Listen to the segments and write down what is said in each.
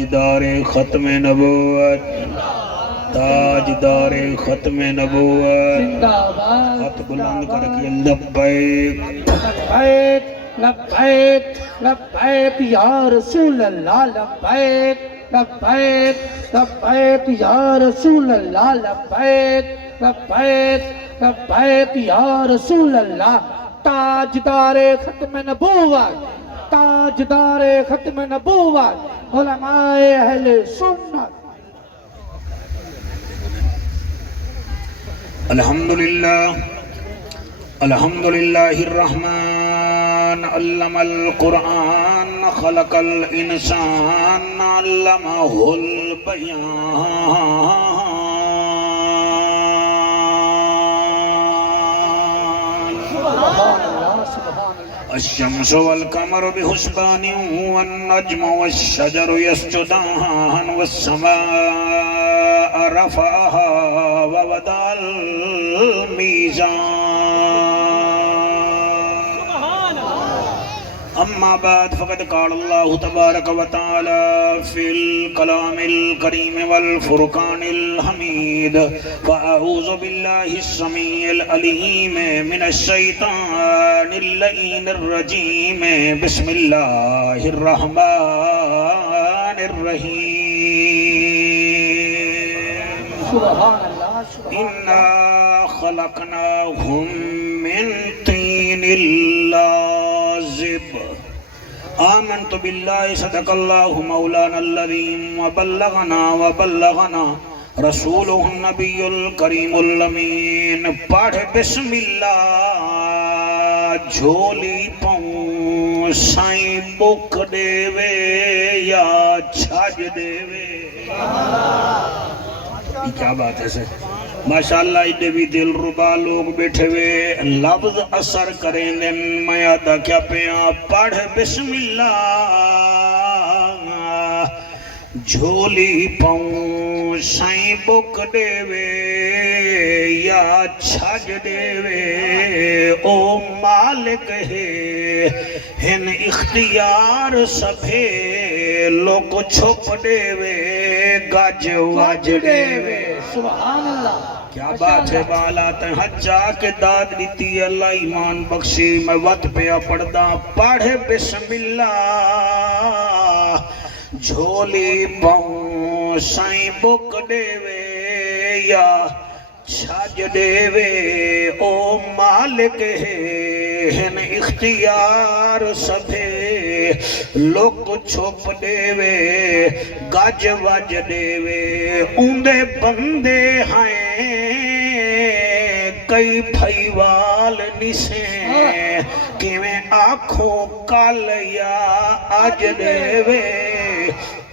تاجدار ختم نبوت تاجدار ختم نبوت ہاتھ بلند کر کے لبیک لبیک لبیک لبیک یا رسول اللہ لبیک لبیک لبیک یا رسول اللہ لبیک لبیک لبیک یا رسول اللہ تاجدار ختم نبوت تاجدار ختم نبوت علماء اہل سنت الحمدللہ الرحمن علم القرآن خلق الانسان علمہ البیان الشمس والقمر بحسبان والنجم والشجر يسجدان والسماء رفعها ووضع الميزان أما بعد فقد قال الله تبارك وتعالى في الكلام الكريم والفرقان الحميد فأعوذ بالله السميع العليم من الشيطان اللعين الرجيم بسم الله الرحمن الرحيم سبحان اللہ إنا خلقناهم من طين لازب آمنت بالله صدق الله مولانا الذين وبلغنا رسوله النبي الكريم الأمين پڑھ بسم اللہ جھولی پاؤں سائیں بک دے وے یا چھاج دے وے یہ کیا بات ہے سر ماشاءاللہ ایڈے بھی دل ربا لوگ بیٹھے ہوئے لفظ اثر کریں دن میں آدھا کیا پیاں پڑھ بسم اللہ جھولی پاؤں سائیں بک دے وے یا چھج دے وے او مالک ہے ہن اختیار سبھے لوگ چھپ دے وے گج واج دے وے سبحان اللہ کیا بات ہے بالا تن حجا کے داد دیتی اللہ ایمان بخشی میں وقت پہ پڑھدا پڑھ بسم اللہ جھولی پاؤں سائیں بک دے وے یا چھاج دے وے او مالک ہے ہن اختیار سبھے لوگ چھپ دے وے گج وج دے وے اوندے بندے ہیں کئی پھائیوال نسیں کیویں آنکھوں کل یا آج دے وے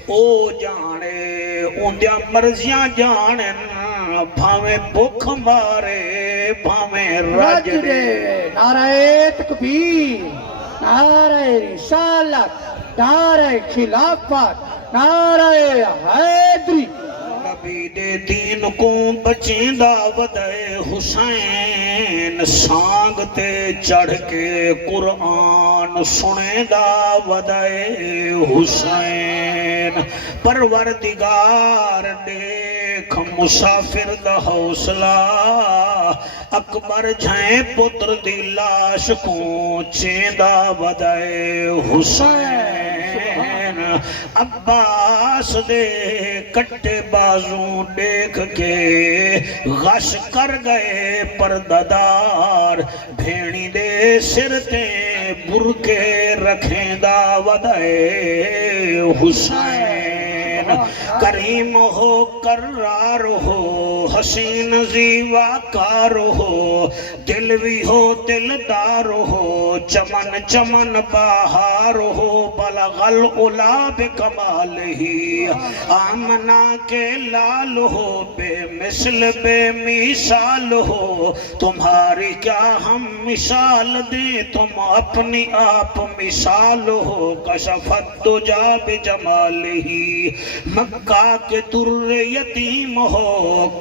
او جانے اوندیاں مرضیاں جانن بھاویں بکھ مارے بھاویں رج دے نعرہ تکبیر نعرہ رسالت نعرہ خلافت نعرہ حیدری نبی دے دین کو بچیں دا ودائے حسین سانگ تے چڑھ کے قرآن سنے دا ودائے حسین پروردگار دیکھ مسافر دا حوصلہ اکبر جھائیں پتر دی لاش کو چیندہ ودائے حسین عباس دے کٹے بازوں دیکھ کے غش کر گئے پرددار بھینی دے سرتے برکے رکھیں دا ودائے حسین کریم ہو کرار ہو حسین زیوہ کار ہو دلوی ہو دلدار ہو چمن چمن بہار ہو بلغ العلا بکمال ہی آمنہ کے لال ہو بے مثل بے مثال ہو تمہاری کیا ہم مثال دیں تم اپنی آپ مثال ہو کشفت دجا بجمال ہی مکہ کے در یتیم ہو،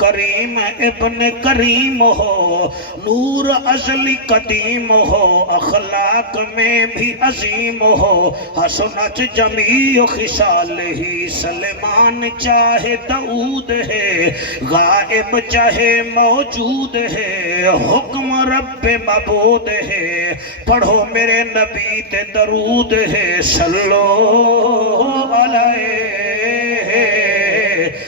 کریم ابن کریم ہو، نور ازلی قدیم ہو، اخلاق میں بھی عظیم ہو، حسنت جمیع خصال ہی سلیمان چاہے داؤد ہے، غائب چاہے موجود ہے، حکم رب معبود ہے، پڑھو میرے نبی تے درود ہے، صلو علیہ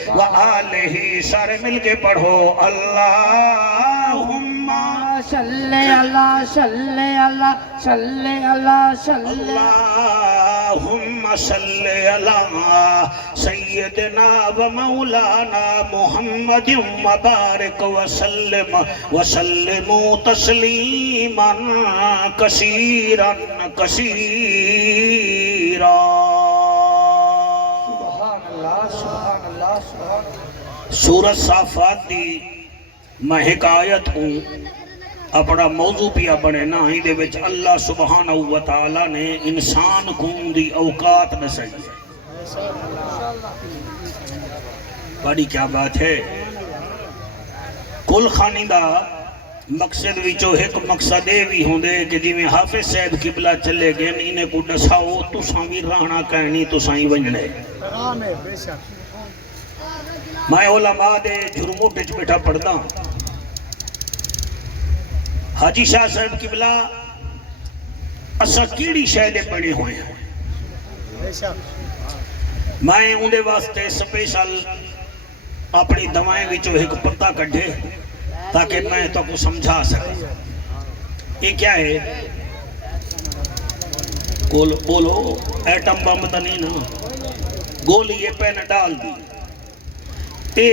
وآلہ، سارے مل کے پڑھو اللہم صلی اللہ صلی اللہ صلی اللہ صلی اللہم صلی علی سیدنا و مولانا محمد مبارک وسلم وسلموا تسلیما کثیرا کثیرا۔ سبحان اللہ سبحان اللہ سبحان اللہ۔ سورۃ صافات دی میں حکایت ہوں اپنا موضوع پیا بنے نا ہی دے وچ اللہ سبحانہ و تعالی نے انسان کون دی اوقات نسائی ہے۔ بڑی کیا بات ہے۔ کل خانی دا مقصد وچوں ایک مقصد یہ بھی ہوں دے کہ جی میں حافظ صاحب قبلہ چلے گئے انہیں کو دساؤ تساں بھی رہنا کہنی تساں ہی ونجنے۔ میں علماء دے جھرموٹے چ بیٹھا پڑھدا حاجی شاہ صاحب قبلہ اسا کیڑی شے دے بنے ہوئے ہیں، میں اندے واسطے سپیشل اپنی دوائیں وچوں ایک پتہ کڈھے تاکہ میں تو کو سمجھا سکوں۔ یہ کیا ہے؟ بولو ایٹم بم تو نہیں نا، گولی یہ پین ڈال دی۔ تے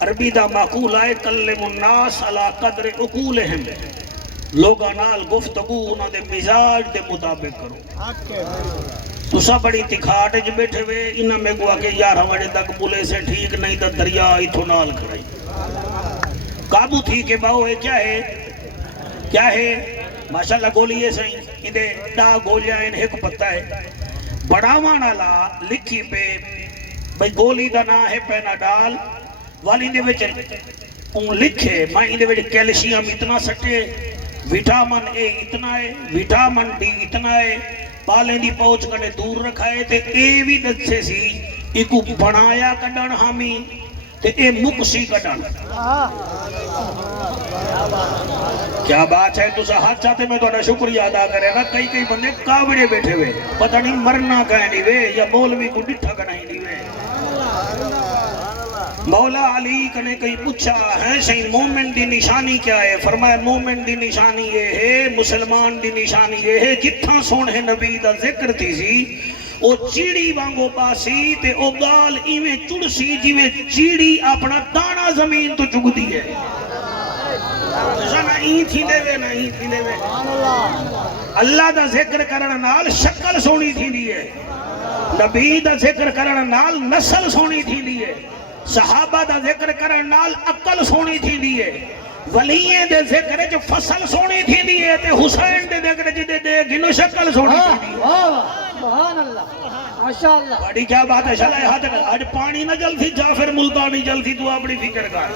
عربی دا معقول آئے کلم الناس علی قدر عقولہم، لوگاں نال گفتگو انہاں دے مزاج دے مطابق کرو۔ تسا بڑی تکھاٹ جو بیٹھے ہوئے انہاں میں گوا کہ 11 بجے تک بولے سے ٹھیک نہیں تو دریا ایتھوں نال کرائی قابو تھی کہ باؤ ہے کیا ہے کیا ہے۔ ماشاءاللہ گولی ہے صحیح اندے ڈا گولیاں ان ایک پتہ ہے بڑاوان والا لکھی پہ بھئی گولی دا نا ہے پینا ڈال والی دے وچ ان لکھے میں ان دے وچ کیلشیم اتنا سٹے، وٹامن اے اتنا ہے، وٹامن ڈی اتنا ہے، پالیں دی پہنچ کرنے دور رکھائے تے اے بھی دچے سی ایکو بنایا کڈن ہامی تے اے مکسی کڈن۔ کیا بات ہے، تو ہاتھ چاہتے میں تو شکریہ ادا کرے گا۔ کئی بندے کاوڑے بیٹھے ہوئے پتہ نہیں مرنا کہیں وے یا مولوی کو ڈٹھا کہیں نہیں وے۔ مولا علی کنے کئی پوچھا ہے صحیح مومن دی نشانی کیا ہے؟ فرمایا مومن دی نشانی یہ ہے، مسلمان دی نشانی یہ ہے جتھاں سونے نبی دا ذکر تھی سی او چیڑی وانگو پاسی تے او گال ایویں چڑسی جیویں چیڑی اپنا دانا زمین تو چگ دی ہے۔ اللہ دا ذکر کرن نال شکل سونی تھی دی ہے، نبی دا ذکر کرن نال نسل سونی تھی دی ہے، صحابہ دا ذکر کرن نال عقل سونی تھی دی ہے، ولییں دے ذکر جو فصل سونی تھی دی ہے تے حسین دے ذکر جدے دے گنو شکل سونی تھی دی ہے۔ سبحان اللہ ماشاءاللہ۔ بڑی کیا بات ہے شلائے ہاتھ کر آج پانی نہ جل تھی جعفر ملتانی جل تھی تو اپنی فکر کر۔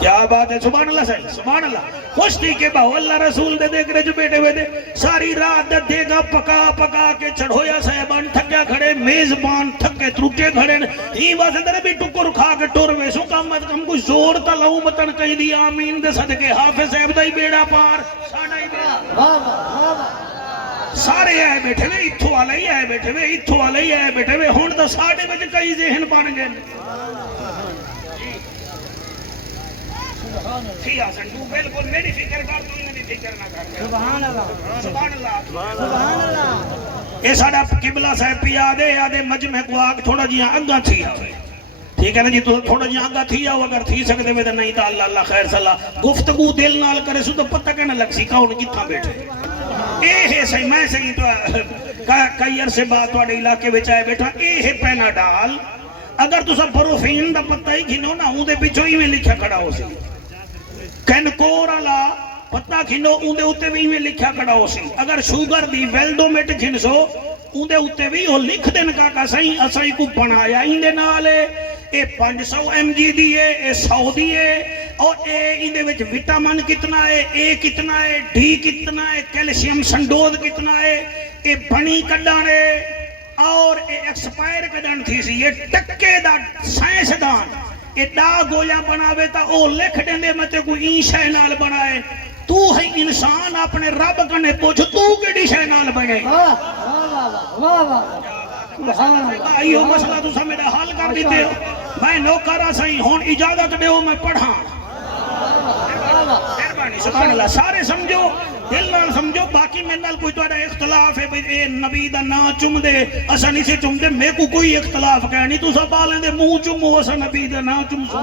کیا بات ہے، سبحان اللہ صحیح سبحان اللہ۔ خوش تھی کہ باہو اللہ رسول دے دیکھ رہے جو بیٹے ہوئے دے ساری رات دے گا پکا پکا کے چڑھویا صاحبان تھکیا کھڑے، میزبان تھکے تروٹے کھڑے، ہی واسے در بھی ٹکر کھا کے ٹور وے سو کامت ہم کو زور تا لہو متن کہیں دی آمین دے صدقے حافظ صاحب دا ہی بیڑا پار ساڑا ہی بیڑا سارے آئے بیٹھے ہوئے اتھو والے ہی آئے بیٹھے ہوئے اتھو والے ہی آئے بیٹھے ہوئے ہون دا ساڑے بجے کئی ذہن بان گئے تھی آسن تو بلکل میری فکر کر تو انہیں فکر نہ کر سبحان اللہ سبحان اللہ سبحان اللہ۔ اے ساڑا قبلہ صاحب پی آدھے مجمع کو آگ تھوڑا جی آنگا تھی آوے ٹھیک ہے نا جی، تھوڑا جی آنگا تھی آو اگر تھی سکتے میں تو نہیں تا اللہ خیر صلاح گفتگو دل نال کرے سو تو پتہ کہنا لگ سی کون کتھا بیٹھے اے ہے صحیح میں صحیح تو کئی عرصے بعد توڑے علاقے بچائے بیٹھا اے ہے پینا ڈال اگر تو سب پروفین دا پتہ ہی گھنو نا ہوں دے پچھو ہی میں لکھا کھڑا ہو سی کینکور اللہ پتہ کھنو اندے اتے بھی میں لکھا کڑا ہو سی اگر شوگر دی ویلڈومیٹ کھنسو اندے اتے بھی وہ لکھ دین کا سہیں اسائی کو بنایا ہی دے نالے اے 500 mg دیئے اے 100 دیئے اور اے اندے وچ وٹامن کتنا ہے اے کتنا ہے ڈی کتنا ہے کیلشیم سنڈوز کتنا ہے اے بنی کڈانے اور اے ایکسپائر کڈان تھی سی یہ ٹکے دا سائنس دان اے دا گویا بناوے تا او لکھ دیندے متے کوئی این شے نال بنائے تو ہے انسان اپنے رب کنے پوچھ تو کیڑی شے نال بنے آئیو مسئلہ تو میرا حال کر دیتے ہو میں نوکرہ سائیں ہون اجازت دے ہو میں پڑھاں سبحان اللہ سارے سمجھو دل نال سمجھو باقی میں نال کوئی توڑا اختلاف ہے اے نبی دا نا چم دے اسا نہیں سے چم دے میں کو کوئی اختلاف کہنی تو سب آلیں دے منہ چمو اسا نبی دا نا چم سو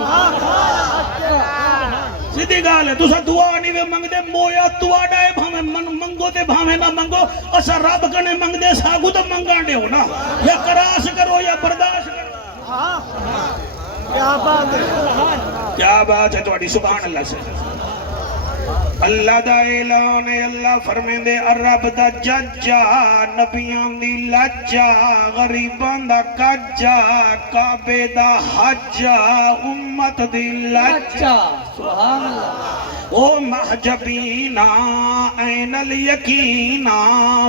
سیدھی گال ہے تو سا دعا نہیں وے منگ دے مویا دعا ڈائے بھامے منگو دے بھامے نہ منگو اسا رب کنے منگ دے ساگو تو منگا دے ہو نا یا کراس کرو یا برداشت کرو کیا بات ہے توڑی سبحان اللہ سے اللہ دا اعلان ہے اللہ فرمین دے رب دا ججا نبیان دی لجا غریبان دا کجا کعبے دا حجا امت دی لجا سبحان اللہ او محجبینا این الیقینا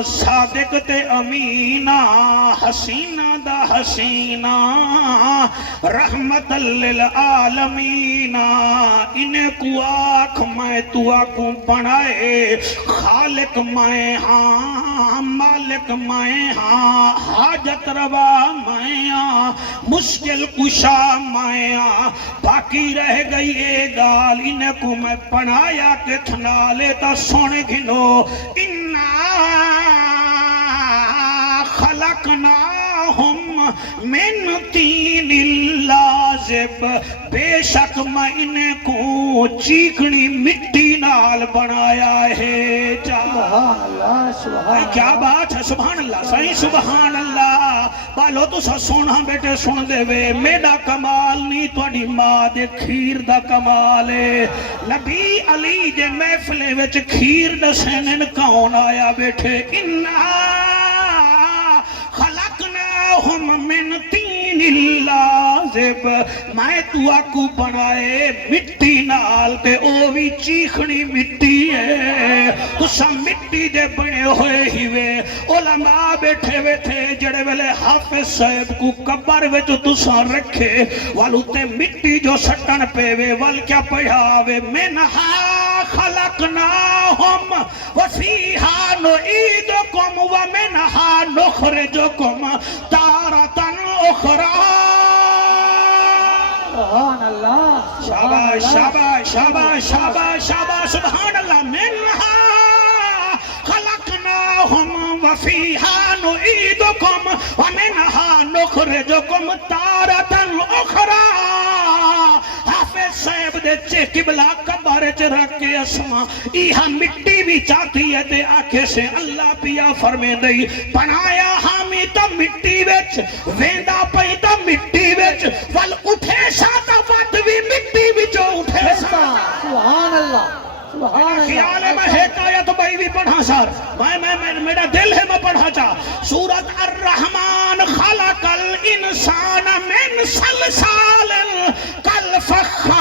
صادق تے امینا حسینہ دا حسینہ رحمت للعالمینا انہیں کو آنکھ میں تو آنکھوں بنائے خالق میں ہاں مالک میں ہاں حاجت روا میں ہاں مشکل کشا میں ہاں باقی رہ گئی اے گال انہیں کو میں بنایا کہ تھنا لیتا سونے گھنو اِنَّا خَلَقْنَاهُمْ من تین لازب بے شک میں انہیں کو چیکنی مٹی نال بنایا ہے سبحان اللہ سبحان کیا بات ہے سبحان اللہ صحیح سبحان اللہ بالو تو سا سونا بیٹے سن دے وے میڈا کمال نہیں توڑی ماں دے کھیر دا کمال ہے نبی علی دے محفلے وچ کھیر دا سینن کون آیا بیٹھے خلقناہم من تین لازب میں تو آکو بنائے مٹی نال تے او بھی چیخنی مٹی ہے تو سا مٹی دے بنے ہوئے ہی وے علماء بیٹھے ہوئے تھے جڑے ویلے حافظ صاحب کو قبر وچ تو سا رکھے والو تے مٹی جو سٹن پہ وے وال کیا پڑھاوے منہا خلقناہم وفیہا نعیدکم ومنہا نخرجکم تارتن اخرى سبحان اللہ شاباش شاباش شاباش شاباش شاباش سبحان اللہ منہا خلقناہم وفیہا نعیدکم ومنہا نخرجکم تارتن اخرى حافظ صاحب دے چے قبلہ قبر چ رکھ کے اسما ایہا مٹی بھی چاہتی ہے تے آنکھیں سے اللہ پیا فرمے دئی بنایا ہامی تا مٹی وچ ویندا پئی تا مٹی وچ ول اٹھے سا تا وٹ بھی مٹی وچوں اٹھے سا سبحان اللہ سبحان اللہ خیال ہے میں ایک آیت بھائی بھی پڑھا سار میرا دل ہے میں پڑھا چاہ سورت الرحمن خلق الانسان من صلصال کالفخار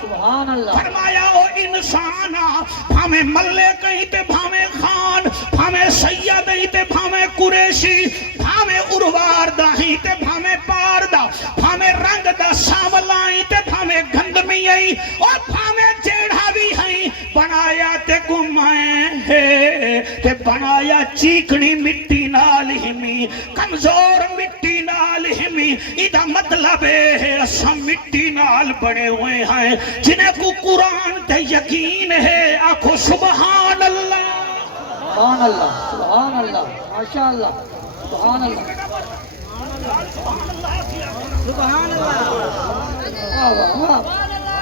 سبحان اللہ فرمایا او انسانا بھامے ملے کہیں تے بھامے خان بھامے سید ہی تے بھامے قریشی بھامے اروار دا ہی تے بھامے پاردا بھامے رنگ دا ساولائی تے بھامے گندمی ہی اور بھامے جیڑھا بھی ہی بنایا تے گمائیں ہے تے بنایا چیکنی مٹی نال ہمی کمزور مٹی نال ہمی ادھا مطلب ہے اسا مٹی نال بڑے ہوئے ہیں جنہیں کو قرآن تے یقین ہے آنکھو سبحان اللہ سبحان اللہ سبحان اللہ ماشاء اللہ سبحان اللہ سبحان اللہ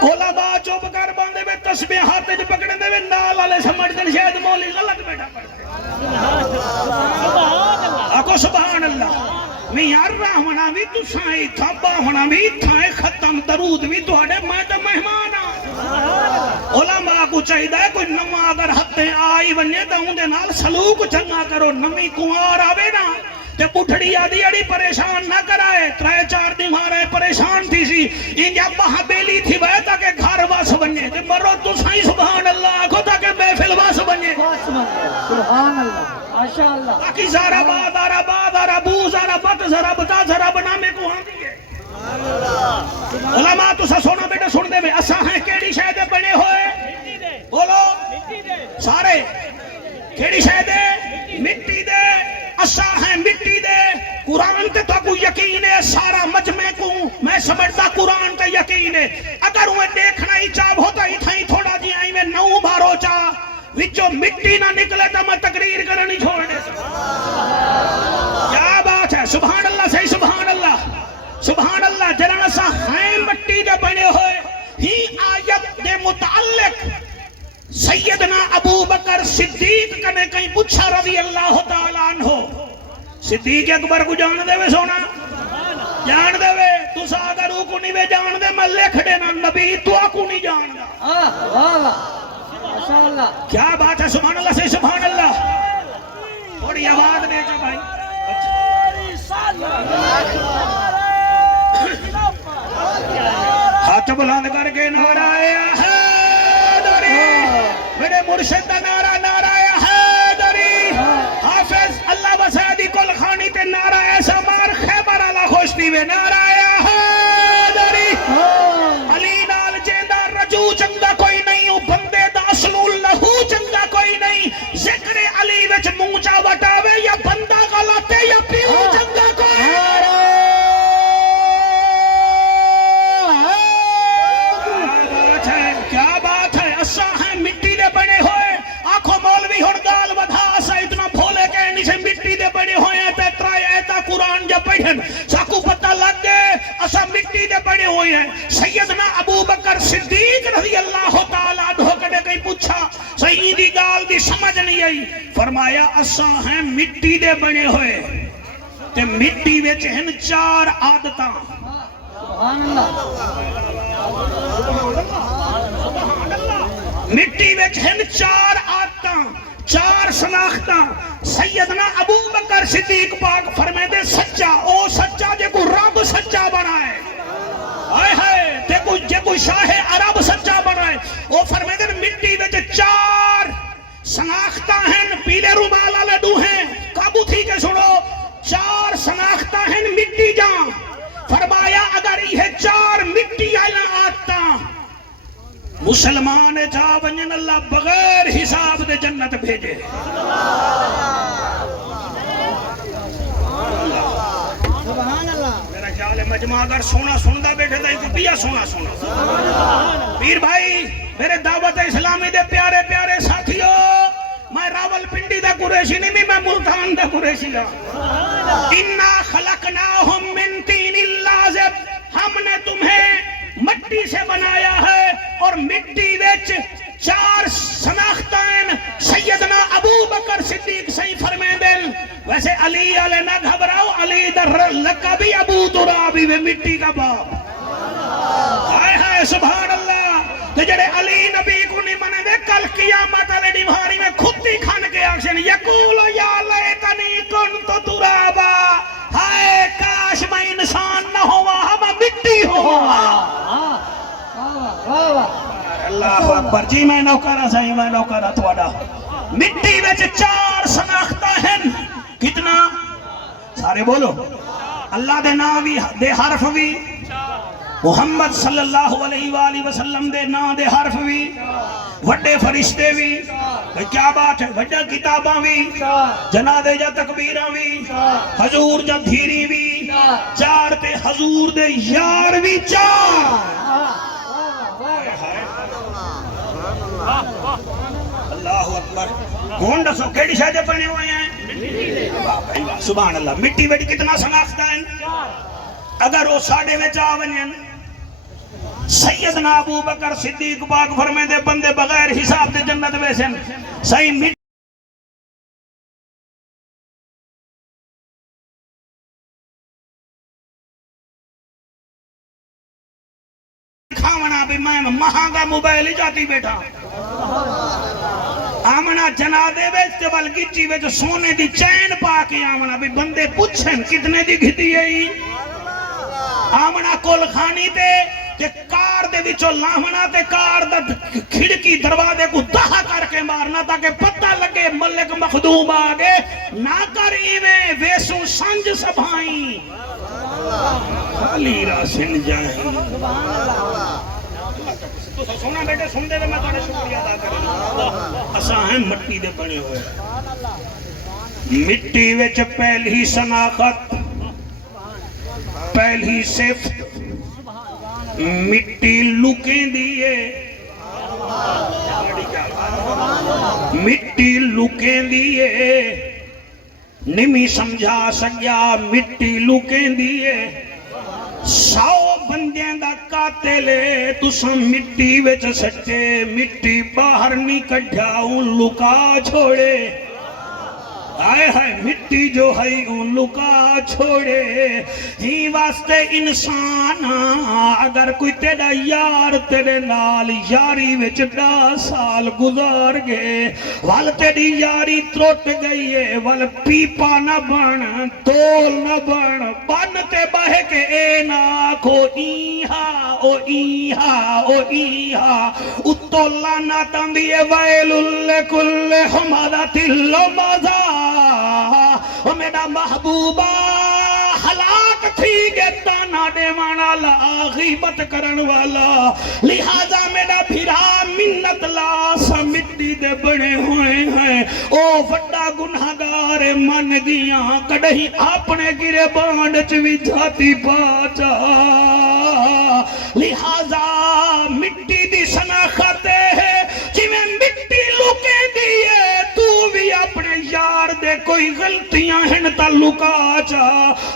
علماء چوب کر باندے میں تسبیح ہاتھ جو پکڑنے دے نال والے سمجھ دن شاید مولی غلط بیٹھا پڑھتے آکو سبحان اللہ میاں ہونا بھی تو سائیں تھابا ہونا بھی تھائے ختم درود بھی تو اڑے میں تو مہمان علماء کو چاہیے کوئی نما اگر ہتھیں آئی ونجے تو اون دے نال سلوک چنگا کرو نمی کنوار آوے نا تے پٹھڑی آدھی اڑی پریشان نہ کرائے 3-4 دن مارے پریشان تھی سی ان جب وہاں بیلی تھی وہ تاکہ گھر واس بنے تے مرو تو سائیں سبحان اللہ آکھو تاکہ محفل واس بنے سبحان اللہ ماشاءاللہ باقی زارا باد آرا باد آرا بو زارا بت زارا بتا زارا بنا میں کو ہاں دیئے علماء تو سا سونا بیٹا سن دے میں اسا ہیں کیڑی شاید بنے ہوئے بولو سارے کیڑی شاید مٹی دے اسا ہیں مٹی دے قرآن تے تو کو یقین ہے سارا مجمع کو میں سمجھتا قرآن تے یقین ہے اگر وہ دیکھنا ہی چاہ ہوتا ہی تھا ہی تھوڑا جی آئی میں 9 بارو چاہ وچو مٹی نہ نکلے تو میں تقریر کرنی چھوڑ دے کیا بات ہے سبحان اللہ صحیح سبحان اللہ جنہاں سا ہیں مٹی دے بنے ہوئے ہی آیت دے متعلق سیدنا ابو بکر صدیق کنے کہیں پوچھا رضی اللہ تعالیٰ عنہ صدیق اکبر کو جان دے وے سونا جان دے وے تو سا اگر او کو نہیں وے جان دے میں لکھ دینا نبی تو کو نہیں جان دا کیا بات ہے سبحان اللہ سے سبحان اللہ تھوڑی آواز دے جو بھائی ہاتھ بلند کر کے نعرہ حیدری میرے مرشد دا نعرہ نعرہ حیدری حافظ اللہ وسعدی کل خانی تے نعرہ ایسا مار خیبر اللہ خوش دیوے نعرہ حیدری علی نال جیندہ رجو چندہ کوئی نہیں بندے دا اسلول لہو چندہ کوئی نہیں ذکر علی وچ مونچا وٹاوے یا بندہ غلطے یا پیو چندہ کوئی کیا بات ہے اسا ہیں مٹی دے بنے ہوئے آنکھوں مولوی ہن گال ودھا اسا اتنا بھولے کہ نیچے مٹی دے بنے ہوئے ہیں تے ترائے ایتا قرآن جب پڑھن ساکو پتہ لگ گئے اسا مٹی دے بنے ہوئے ہیں سیدنا ابو بکر صدیق رضی اللہ تعالیٰ عنہ کنے کہیں پوچھا صحیح دی گال دی سمجھ نہیں آئی فرمایا اسا ہیں مٹی دے بنے ہوئے تے مٹی وچ ہیں 4 عادتاں سبحان اللہ مٹی وچ ہیں 4 عادتاں 4 شناختاں سیدنا ابو بکر صدیق پاک فرمائے دے سچا او سچا جے کو رب سچا بنائے آئے ہائے جے کو شاہ عرب سچا بنائے او فرمائے دے مٹی وچ 4 شناختاں ہیں پیلے رومال والے دو ہیں قابو تھی کے سنو 4 شناختاں ہیں مٹی جاں فرمایا اگر یہ 4 مٹی آئیاں آتاں مسلمان جا بنجن اللہ بغیر حساب دے جنت بھیجے سبحان اللہ میرا خیال ہے مجمع اگر سونا سندہ بیٹھے تھا ایک پیا سونا پیر بھائی میرے دعوت اسلامی دے پیارے پیارے ساتھیوں میں راول پنڈی دا قریشی نہیں بھی میں ملتان دا قریشی ہوں اِنَّا خَلَقْنَاهُمْ مِن طِينٍ لَازِبٍ ہم نے تمہیں مٹی سے بنایا ہے اور مٹی وچ 4 شناختیں سیدنا ابو بکر صدیق صحیح فرمائے دل ویسے علی علیہ نہ گھبراؤ علی در لقبی ابو ترابی میں مٹی کا باپ ہائے ہائے سبحان اللہ کہ جڑے علی نبی کو نہیں منے دے کل قیامت علی نمہاری میں کھتی کھان کے آکشن یقول یا لیتنی کنت ترابا ہائے کاش میں انسان نہ ہوا ہم مٹی ہوا اللہ اکبر جی میں نوکرہ صحیح میں نوکرہ تھوڑا مٹی وچ 4 شناختہ ہیں کتنا سارے بولو اللہ دے نام بھی دے حرف بھی محمد صلی اللہ علیہ وآلہ وسلم دے نام دے حرف بھی وڈے فرشتے بھی کیا بات ہے وڈا کتاباں بھی جنادے جا تکبیراں بھی حضور جا دھیری بھی 4 تے حضور دے یار بھی 4 اللہ اکبر کون دسو کیڑی شاید پڑھنے ہوئے ہیں سبحان اللہ مٹی ویڈی کتنا شناختہ ہیں اگر وہ ساڑھے میں چاہ ونین سیدنا ابو بکر صدیق پاک فرمائے دے بندے بغیر حساب دے جنت ویسن صحیح بھی میں مہنگا موبائل ہی جاتی بیٹھا آمنا جنادے ویچ تے والگیچی ویچ سونے دی چین پا کے آمنا بھی بندے پوچھیں کتنے دی گھتی ہے ہی آمنا کول خانی تے کہ کار دے وچو لاہمنا تے کار دا کھڑکی دروازے کو دہا کر کے مارنا تاکہ پتہ لگے ملک مخدوم آگے نہ کری میں ویسوں سنج سبھائیں خالی راسن جائیں تو سونا بیٹے سن دے میں تانے شکریہ ادا کریں اساں ہیں مٹی دے بنے ہوئے مٹی وچ پہلی شناخت پہلی صفت مٹی لکیں دیئے مٹی لکیں دیئے نمی سمجھا سکیا مٹی لکیں دیئے 100 بندیاں دا قاتلے تساں مٹی وچ سچے مٹی باہر نہیں کڈھاؤں لکا چھوڑے آئے ہائے مٹی جو ہے ان لکا چھوڑے ہی واسطے انسان اگر کوئی تیرا یار تیرے نال یاری وچ 10 سال گزار گئے وال تیری یاری تروٹ گئی ہے وال پیپا نہ بن دول نہ بن تے بہ کے اے ناکھو ایہا او ایہا او ایہا اتو لانا تندیے ویل لکل حمادت اللمزہ او میرا محبوبہ ہلاک تھی گے تانا دے وانا لا غیبت کرن والا لہذا میرا بھیرا منت لا سا مٹی دے بڑے ہوئے ہیں او وڈا گناہگار من گیاں کڑہی اپنے گرے بانڈ چوی جاتی باچا لہذا مٹی دی شناخت ہے جی میں مٹی لکے دیئے تو بھی اپنے یار دے کوئی غلطیاں ہیں تعلقا جا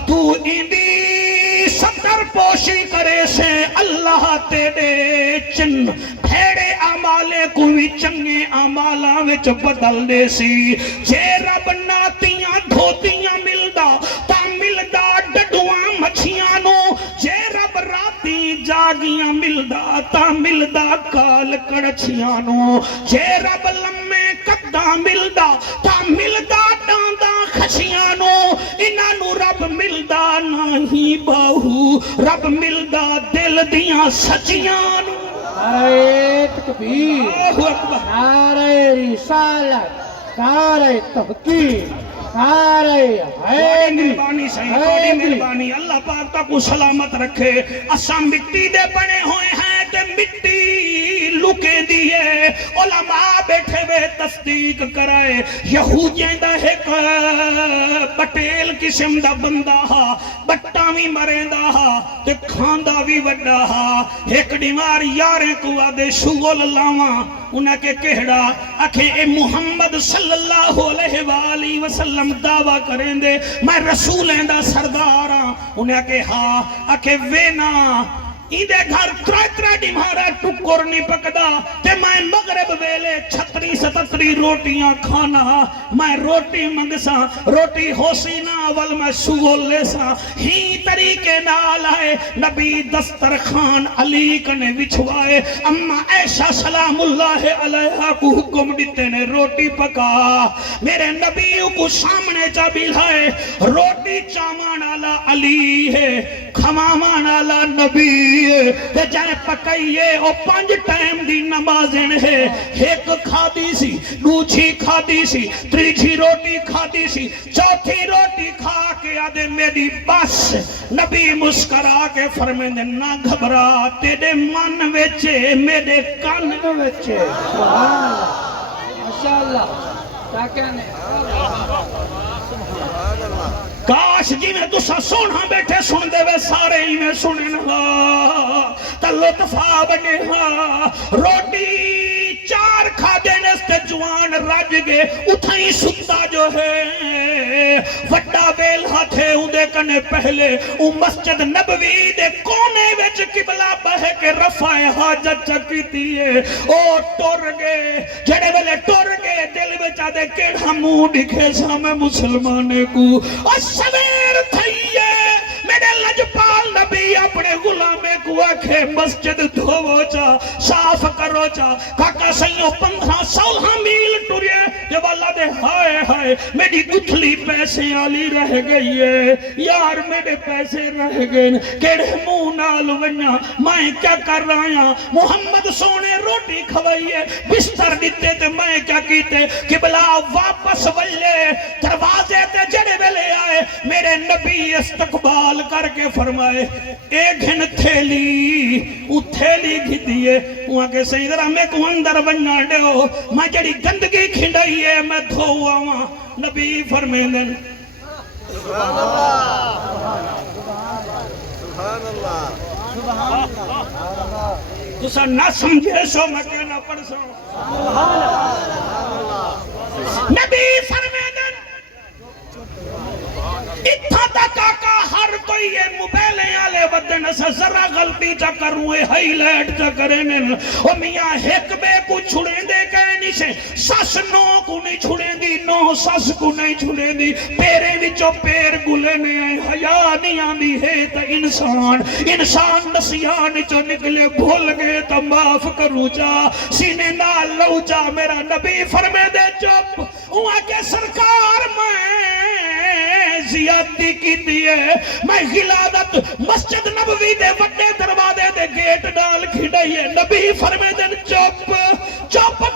تو اندی ستر پوشی کرے سے اللہ تیرے چن پھیڑے عمالے کوئی چنگے عمالاں وچ بدل دے سی جے رب ناتیاں دھوتیاں ملدا تا ملدا ڈڈواں مچھیاں نو جے رب راتی جاگیاں ملدا تا ملدا کال کڑچیاں نو جے رب لمے قدہ ملدا تا ملدا ڈاندا خشیاں نو انہاں نو رب ملدا نہیں باہو رب ملدا دل دیاں سچیاں نو نعرہ تکبیر نعرہ رسالت نعرہ تحقیق نعرہ مہربانی صحیح مہربانی اللہ پاک تا کو سلامت رکھے اساں مٹی دے بنے ہوئے ہیں تے مٹی لکے دیئے علماء بیٹھے ہوئے تصدیق کرائے یہودیاں دا ایک پٹیل قسم دا بندہ ہا بٹا بھی مریندا ہا تے کھاندا بھی وڈا ہا ایک دیوار یارے کو آدے شغل لاواں انہاں کے کہڑا آکھے اے محمد صلی اللہ علیہ وآلہ وسلم دعویٰ کریں دے میں رسولیں دا سرداراں انہاں کے ہاں آکھے وینا ایدے گھر ترائے دیمارا ٹکر نہیں پکدا تے میں مغرب ویلے 36-37 روٹیاں کھانا میں روٹی منگسا روٹی ہوسی نا ول میں سگول لیسا ہی طریقے نال آئے نبی دسترخان علی کنے وچھوائے اما عائشہ سلام اللہ علیہ کو حکم دیتے نے روٹی پکا میرے نبی کو سامنے جا بلائے روٹی چامان آلا علی ہے کھمامان آلا نبی تے جائے پکائیے او 5 ٹائم دی نمازیں ہے ایک کھادی سی دوچھی کھادی سی تریچھی روٹی کھادی سی چوتھی روٹی کھا کے آدھے میری بس نبی مسکرا کے فرمائیں دے نہ گھبرا تیرے من ویچے میرے کان ویچے سبحان اللہ ماشاءاللہ کیا کہنے کاش جی میں تو سونا بیٹھے سن دے وے سارے ہی میں سنن تا لطفہ بنے روٹی 4 کھا دینے سے جوان رج گے اتھائی ستا جو ہے وڈا بیل ہاتھے اندے کنے پہلے مسجد نبوی دے کونے وچ قبلہ بہے کے رفع حاجت چکیتی ہے او ٹور گئے جڑے ویلے ٹور گئے دل وچ دے کیڑا منہ دکھے سامنے مسلمانے کو سویر تھئیے میرے لجپال نبی اپنے غلامے کو آکھے مسجد دھوو چا صاف کرو چا کاکا سیوں 15-16 میل ٹرے جب اللہ دے ہائے ہائے میری گتھلی پیسے آلی رہ گئی ہے یار میرے پیسے رہ گئے کیڑے منہ نال ونیا میں کیا کر رہا ہوں محمد سونے روٹی کھوائیے بستر دیتے تے میں کیا کیتے قبلہ واپس ولے دروازے تے جڑے ویلے آئے میرے نبی استقبال کر کے فرمائے ایک گھن تھیلی او تھیلی گھی دیئے وہاں کے سیدرہ میں کو اندر ونیا دے ہو میں جڑی گندگی کھنڈائیے میں دھو آواں نبی فرمائے دن سبحان اللہ سبحان اللہ سبحان اللہ تو سا نہ سمجھے سو میں کہنا پڑ سو نبی فرمائے دن اتھا تک آقا ہر کوئی یہ موبیلیں آلے ودن سے ذرا غلطی چا کروئے ہائی لائٹ چا کرنے او میاں ایک بے کو چھڑیں دے کہنی سے سس نو کو نہیں چھڑیں دی نو سس کو نہیں چھڑیں دی پیرے وچو پیر گلے نے آئے حیاء نہیں آنی ہے تا انسان نسیان چو نکلے بھول گئے تا معاف کرو جا سینے نال لو جا میرا نبی فرمے دے چپ وہاں کے سرکار میں زیادتی کی دیئے میں غلادت مسجد نبوی دے وڈے دروازے دے گیٹ ڈال کھڑائیے نبی فرمے دن چپ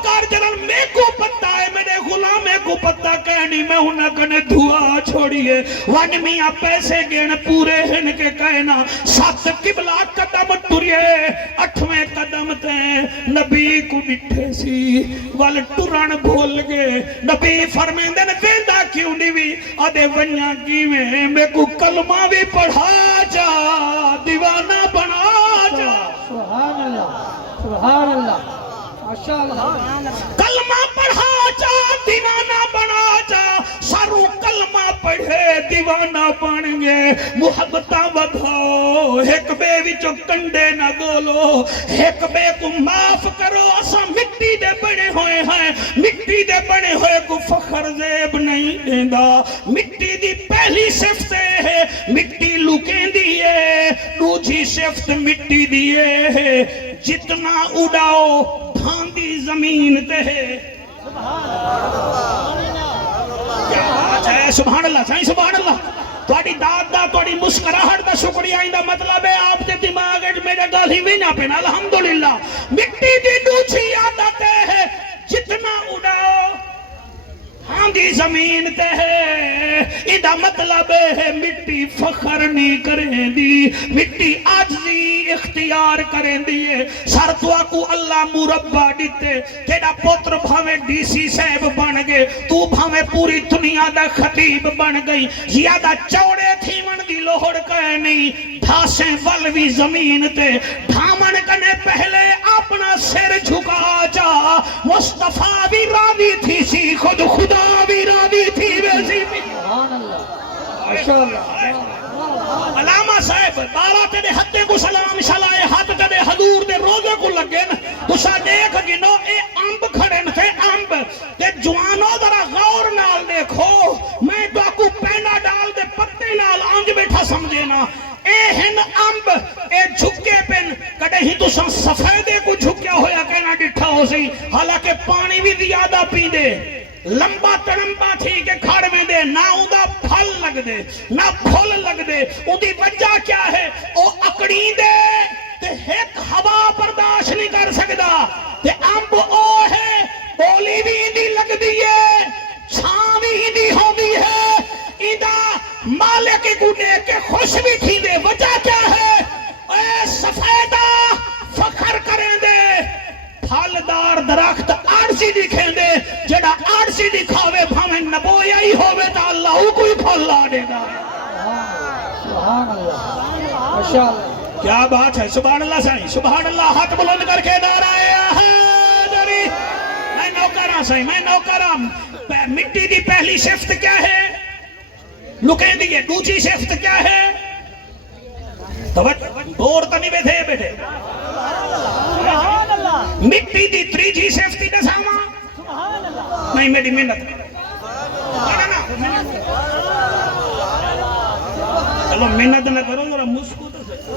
کر جنن میں کو پتہ ہے میرے غلامے کو پتہ کہنی میں انہاں کنے دعا چھوڑیے ون میاں پیسے گین پورے ہن کے کہنا 7 قبلہ قدم ٹریے 8ویں قدم تے نبی کو ڈٹھے سی وال ٹران بھول گئے نبی فرمے دن ویندہ کیوں نہیں آدھے ونیا کی میں کو کلمہ بھی پڑھا جا دیوانہ بنا جا سبحان اللہ سبحان اللہ ماشاءاللہ کلمہ پڑھا جا دیوانہ بنا جا ساروں کلمہ پڑھے دیوانہ بن گے محبتہ بدھاؤ ایک بے وچو کنڈے نہ گولو ایک بے کو معاف کرو اسا مٹی دے بنے ہوئے ہیں مٹی دے بنے ہوئے کو فخر زیب نہیں دیندہ مٹی دی پہلی صفت ہے مٹی لکیں دیئے دوجی صفت مٹی دیئے جتنا اڑاؤ بھاندی زمین تے کیا بات ہے سبحان اللہ سائیں سبحان اللہ توڑی داد دا توڑی مسکراہٹ دا شکریہ آئندہ مطلب ہے آپ دے دماغ ہے میرے گالی بھی نہ پینا الحمدللہ مٹی دی دوچھی عادت ہے جتنا اڑاؤ آندھی زمین تے ہے ایدہ مطلب ہے مٹی فخر نہیں کریں دی مٹی آجزی اختیار کریں دیئے سارتوا کو اللہ مربع دیتے تیڑا پوتر بھاوے ڈی سی صاحب بن گئے تو بھاوے پوری دنیا دا خطیب بن گئی زیادہ چوڑے تھی من دی لوہڑ کہے نہیں دھاسیں والوی زمین تے دھامن کنے پہلے اپنا سر جھکا جا مصطفیٰ بھی راضی تھی سی خود خدا بھی راضی تھی ویسی بھی سبحان اللہ ماشاءاللہ علامہ صاحب بارہ تیرے ہتھے کو سلام شلائے ہاتھ تیرے حضور دے روزے کو لگے نا تو سا دیکھ گنو اے امب کھڑے تھے امب تے جوانوں ذرا غور نال دیکھو میں تو آکو پینہ ڈال دے پتے نال آنج بیٹھا سمجھے نا اے ہن امب اے جھکے پن کڑے ہی تو سفیدے کو جھکیا ہویا کہنا ڈٹھا ہو سی حالانکہ پانی بھی زیادہ پی دے لمبا تڑمبا تھی کہ کھڑ میں دے نہ اُندا پھل لگ دے نہ پھول لگ دے اُندی وجہ کیا ہے او اکڑی دے تے ایک ہوا برداشت نہیں کر سکدا تے امب او ہے بولی بھی دی لگ دیئے چھاں بھی دی ہو دی ہے ایدہ مالک کو دے کے خوش بھی تھی دے وجہ کیا ہے اے سفیدہ فخر کریں دے پھالدار درخت آرسی دکھیں دے جڑا آرسی دکھاوے بھامیں نبویا ہی ہوئے تا اللہ کوئی پھل لا دے گا سبحان اللہ ماشاءاللہ کیا بات ہے سبحان اللہ سائیں سبحان اللہ ہاتھ بلند کر کے نعرہ حیدری میں نوکرہ سائیں میں نوکرہ مٹی دی پہلی شفت کیا ہے لکیں دیئے دوسری شفت کیا ہے بور تو نہیں بیٹھے بیٹھے مٹی دی تریجی شفتی دے ساما نہیں میری محنت چلو محنت نہ کرو ذرا مسکو تو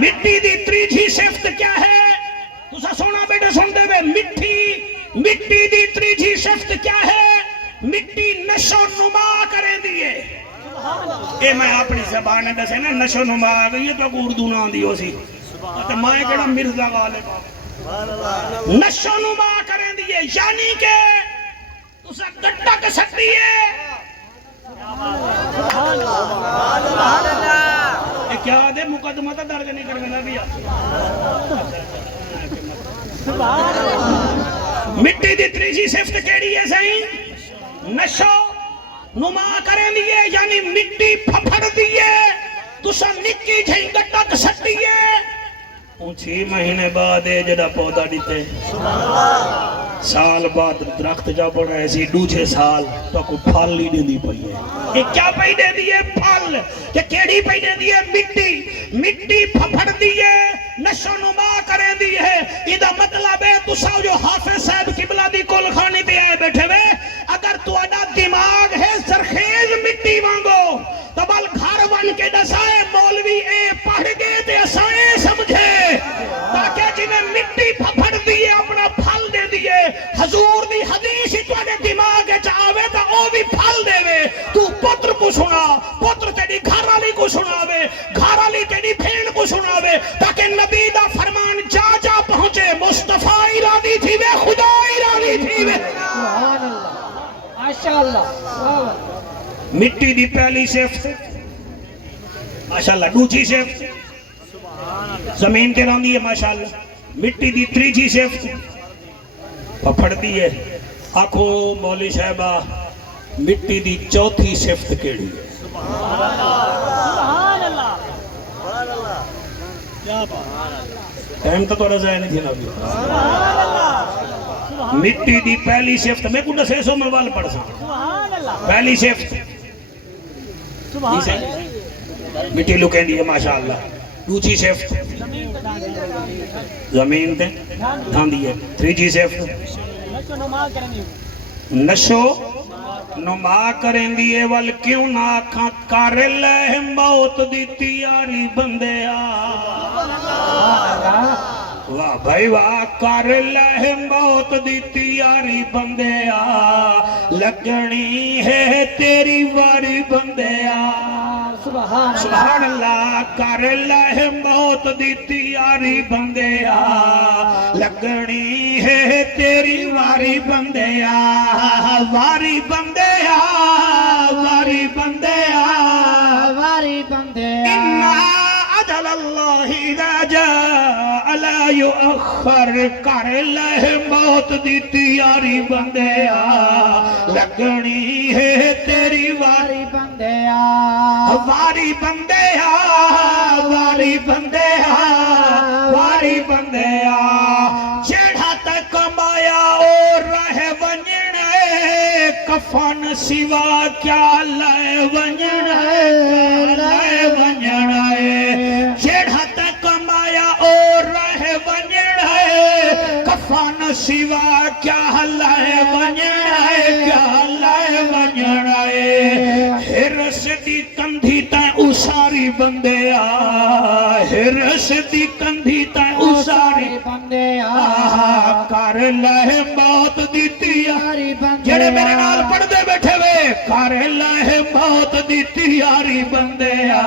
مٹی دی تریجی صفت کیا ہے؟ تسا سونا بیٹے سن دے بے مٹی دی تریجی صفت کیا ہے؟ مٹی نشو نما کریں دیئے. اے میں اپنی زبان دسے نا نشو نما آگئی ہے تو اردو نہ دی ہو سی تو میں کہڑا مرزا غالب نشو نما کریں دیئے یعنی کہ تسا گٹا کر سکتی ہے. اے کیا دے مقدمہ تا درج نہیں کرنا بھی مٹی دی تریجی صفت کیڑی ہے سائیں؟ نشو نما کریں دیئے یعنی مٹی پھپڑ دیئے تسا نکی جھیں گٹا کر سکتی ہے. 6 مہینے بعد جڑا پودا دیتے سال بعد درخت جا بڑا ایسی دوجھے سال تو کو پھل ہی دیں دی پئی ہے. یہ کیا پئی دیں دی ہے؟ پھل. یہ کیڑی پئی دیں دی ہے؟ مٹی پھپڑ دی ہے نشو نما کریں دی ہے. ایدہ مطلب ہے تسا جو حافظ صاحب قبلہ دی کل خانی تے آئے بیٹھے وے اگر تو اڈا دماغ ہے سرخیز مٹی وانگو تو بل گھر ون کے دسائے مولوی اے پڑھ گئے تے اسائے سمجھے تاکہ جنہیں مٹی پھپڑ دیئے اپنا پھل دے دیئے. حضور دی حدیث تو اڈے دماغ چاہوے تا او بھی پھل دے وے. تو پتر کو سنا پتر تیری گھر والی کو سناوے گھر والی تیری بھین کو سناوے تاکہ نبی دا فرمان جا جا پہنچے. مصطفیٰ ارادی تھی وے خدا ارادی تھی وے. سبحان اللہ ماشاءاللہ. مٹی دی پہلی صفت ماشاءاللہ دوسری صفت زمین تے راندی ہے ماشاءاللہ. مٹی دی تریجی صفت پپھڑ دی ہے. آکھو مولی صاحبہ مٹی دی چوتھی صفت کیڑی ہے؟ ٹائم تو رضا نہیں تھی نبی. مٹی دی پہلی صفت میں کچھ سے سو موال پڑھ سکتا. پہلی صفت مٹی لکیں دی ہے ماشاءاللہ. دوسری صفت زمین تے دھان دی ہے. تیسری صفت نشو نما کریں دیئے ول کیوں نہ آکھاں کر لے موت دی تیاری بندیا. واہ بھائی واہ کر لے موت دی تیاری بندیا لگنی ہے تیری واری بندیا. سبحان اللہ. کر لے موت دی تیاری بندیا لگنی ہے تیری واری بندیا. واری بندیا واری بندیا واری بندیا. اجل اللہ اذا جاء لا یؤخر. کر لے موت دی تیاری بندیا لگنی ہے تیری واری بندیا. واری بندیا واری بندیا واری بندیا. جیڑا تے کمایا او رہ ونجنے کفن سوا کیا لے ونجنے لے ونجنے. جیڑا تے کمایا او رہ ونجنے کفن سوا کیا لے ونجنے کیا لے ونجنے. ہرس دی کندھی تے اساری بندیا ہرس دی کندھی تے اساری بندیا. کر لے موت دی تیاری بندیا. جڑے میرے نال پڑھ دے بیٹھے وے کر لے موت دی تیاری بندیا.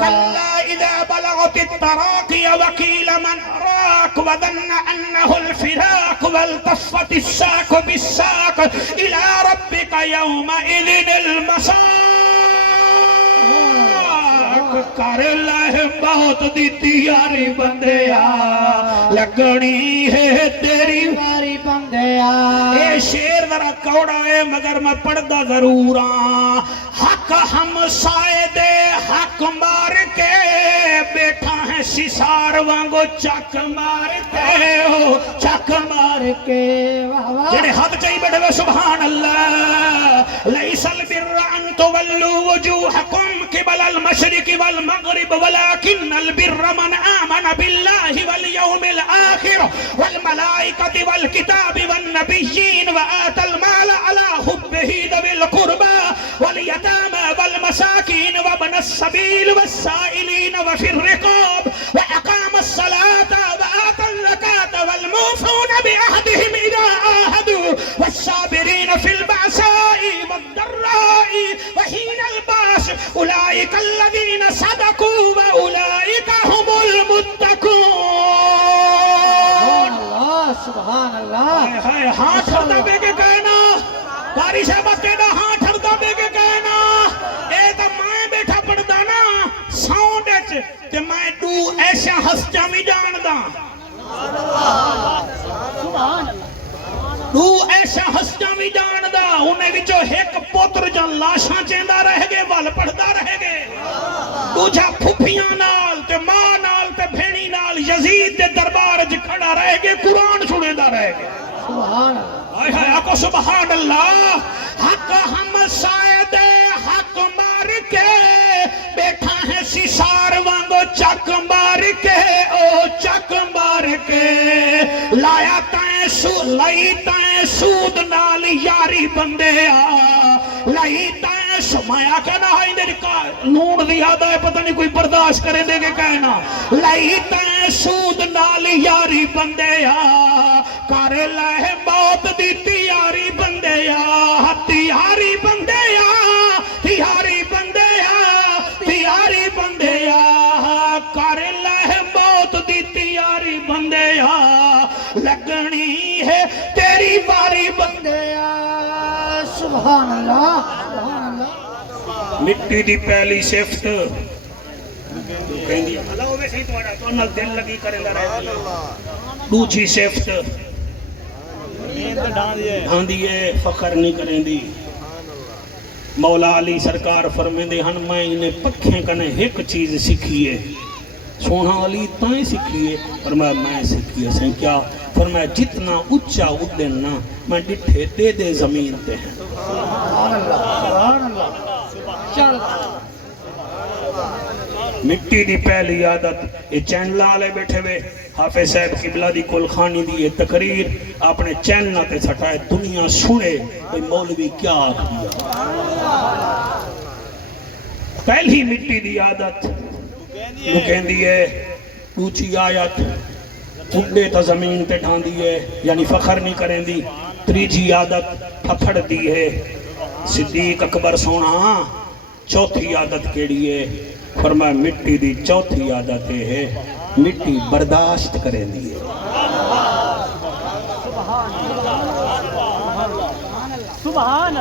کلا اذا بلغت التراقی وقیل من راق وظن انه الفراق والتفت الساق بالساق الى ربك يومئذ المساق. کر لے موت دی تیاری بندیا لگنی ہے تیری واری بندیا. اے شیر ذرا کوڑا ہے مگر میں پڑھدا ضرور ہاں. حق ہم سائے دے حق مار کے بیٹھا ہے سسار وانگو چک مارتے ہو چک مار کے. جڑے حد چاہی بیٹھے ہوئے سبحان اللہ. لیس البر ان تولوا وجوہکم قبل المشرق والمغرب ولكن البر من آمن بالله واليوم الآخر والملائكة والكتاب والنبيين وآتى المال على حبه ذوي القربى واليتامى والمساكين وابن السبيل والسائلين وفي الرقاب وأقام الصلاة وآتى الزكاة والموفون بعهدهم إذا عاهدوا والصابرين في البأساء والضراء وحين البأس أولئك الذين صدقوا وأولئك هم المتقون. سبحان اللہ. ہاتھ دبے کے کہنا قاری صاحب کہنا ہاتھ دبے کے کہنا اے تو میں بیٹھا پڑھدا نا ساؤنڈ وچ تے میں دو ایسا ہستیاں بھی جاندا دو ایسا ہستیاں بھی جاندا انہیں وچوں ایک پتر جان لاشاں چیندا رہ گئے ول پڑھدا رہ گئے دوجا پھپھیاں نال تے ماں نال تے بھینی نال یزید دے دربار وچ کھڑا رہ گئے قرآن سنیندا رہ گئے. سبحان اللہ. آئے ہائے آقا سبحان اللہ. حق ہم سائد حق مار کے بیٹھا ہے سیسار وانگو چک مار کے او چک مار کے لایا تائیں لائی تائیں سود نال یاری بندے لائی تائیں سمایا کہنا ہے اندر نون دی آدھا ہے پتہ نہیں کوئی برداشت کریں دے کے کہنا لائی تائیں سود نال یاری بندے کارے لائے موت دی تیاری بندے تیاری بندے تیاری بندے تیاری بندے کارے لائے موت دی تیاری بندے لگنی ہے تیری باری بندے. سبحان اللہ. سبحان اللہ. مٹی دی پہلی صفت کہندی اللہ ہوے صحیح تواڈا تو نال دل لگی کریندا رہے. دوجی صفت ہاندی ہے فخر نہیں کریندی. مولا علی سرکار فرمیندے ہن میں انہیں پکھیں کنے ایک چیز سکھیے سونا علی تائیں سکھیے فرمایا میں سکھیے سے کیا فرمایا جتنا اچھا اڑنا میں ڈٹھے دے دے زمین پہ ہیں. سبحان اللہ. سبحان اللہ. چل مٹی دی پہلی عادت یہ چینل والے بیٹھے ہوئے حافظ صاحب قبلہ دی کل خانی دی یہ تقریر اپنے چینل تے سٹائے دنیا سنے کوئی مولوی کیا آکھ دیا. پہلی مٹی دی عادت وہ کہندی ہے دوسری آیت اڑے تا زمین تے ڈھاندی ہے یعنی فخر نہیں کریں دی. تیجی عادت پھپھڑ دی ہے صدیق اکبر سونا. چوتھی عادت کیڑی ہے فرمایا مٹی دی چوتھی عادت ہے مٹی برداشت کریں دی ہے.